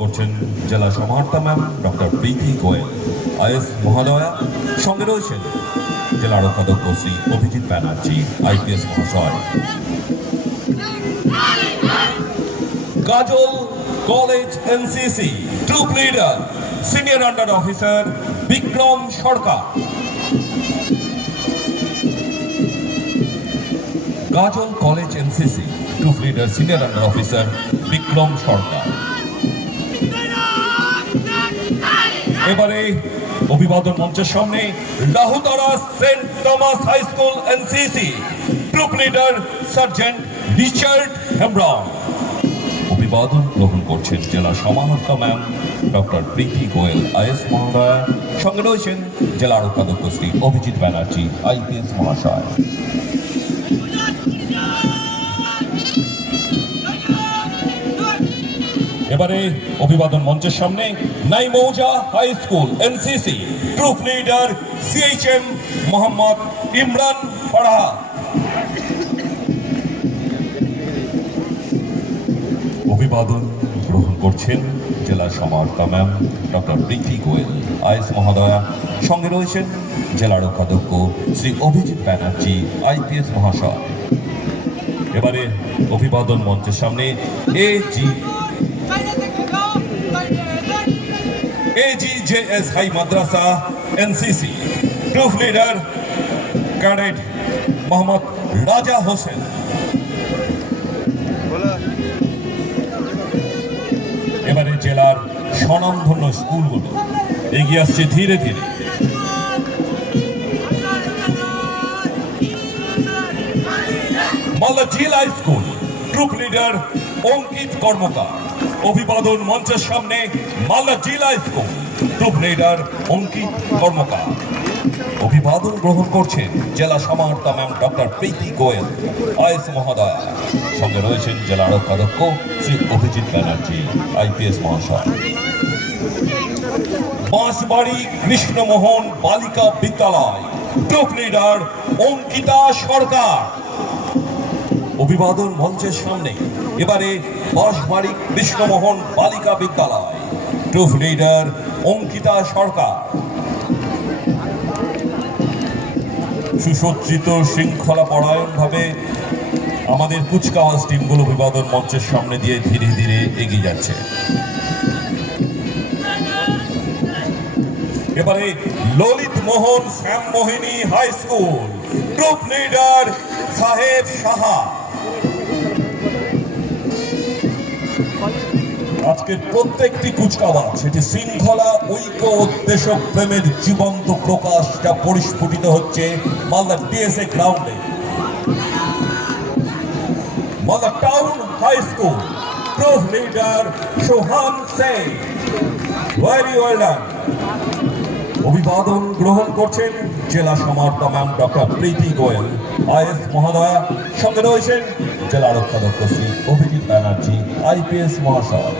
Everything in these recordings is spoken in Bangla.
করছেন জেলা সমাহর্তা ma'am doctor Preeti Goel IAS মহোদয়া। সঙ্গে রয়েছেন জেলার অধ্যক্ষ শ্রী অভিজিৎ ব্যানার্জি আইপিএস মহাশয়। Gazole college NCC group leader senior under officer Bikram Sarkar. Gazole college NCC group leader senior under officer Bikram Sarkar. এবারে অভিবাদন মঞ্চের সামনে Lahutara saint Thomas high school NCC group leader sergeant Richard Hembrom. অভিবাদন গ্রহণ করছেন জেলা সমাহর্তা ma'am doctor Preeti Goel IAS মহোদয়া। সঙ্গে রয়েছেন জেলার অধ্যক্ষ শ্রী অভিজিৎ ব্যানার্জি আইপিএস মহাশয়। এবারে অভিবাদন মঞ্চের সামনে Naimouza high school NCC group leader CHM Mohammad Imran Farhad. অভিবাদন গ্রহণ করছেন জেলা সমাহর্তা ma'am doctor Preeti Goel IAS মহোদয়া। সঙ্গে রয়েছেন জেলার অধ্যক্ষ শ্রী অভিজিৎ ব্যানার্জি আইপিএস মহাশয়। এবারে অভিবাদন মঞ্চের সামনে AGJS হাই মাদ্রাসা NCC group leader cadet Mohammad Raja Hossain. এবারে জেলার স্বনামধন্য স্কুলগুলো এগিয়ে আসছে ধীরে ধীরে। Malda Zilla school group leader Ankit Karmakar. অভিবাদন মঞ্চের সামনে Malda Zilla school group leader Ankit Karmakar. অভিবাদন গ্রহণ করছেন জেলা সমাহর্তা ma'am doctor Preeti Goel IAS মহোদয়া। সঙ্গে রয়েছেন জেলার অধ্যক্ষ শ্রী অভিজিৎ ব্যানার্জি আইপিএস মহাশয়। বাঁশবাড়ি কৃষ্ণমোহন বালিকা বিদ্যালয় গ্রুপ লিডার অঙ্কিতা সরকার। অভিবাদন মঞ্চের সামনে এবারে বাঁশবাড়ি কৃষ্ণমোহন বালিকা বিদ্যালয় গ্রুপ লিডার অঙ্কিতা সরকার। সুসজ্জিত শৃঙ্খলা পরায়ণভাবে আমাদের কুচকাওয়াজ টিমগুলো অভিবাদন মঞ্চের সামনে দিয়ে ধীরে ধীরে এগিয়ে যাচ্ছে। এবারে ললিত মোহন শ্যামমোহিনী হাই স্কুল গ্রুপ লিডার সাহেব সাহা। আজকের প্রত্যেকটি কুচকাওয়াজ সেটি শৃঙ্খলা ঐক্য উদ্দেশ্য প্রেমের জীবন্ত প্রকাশ যা পরিস্ফুটিত হচ্ছে মালদা ডিএসএ গ্রাউন্ডে। Malda town high school group leader Sohan Sen. Very well done. অভিবাদন গ্রহণ করছেন জেলা সমাহর্তা ma'am doctor Preeti Goel IAS মহোদয়া। সঙ্গে রয়েছেন জেলার অধ্যক্ষ শ্রী অভিজিৎ ব্যানার্জি আইপিএস মহাশয়।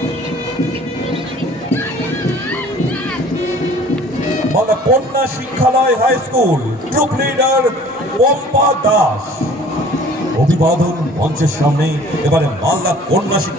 Malda Kanya Shikshalaya high school group leader Pampa Das. অভিবাদন মঞ্চের সামনে এবারে মালদা কন্যা শিক্ষা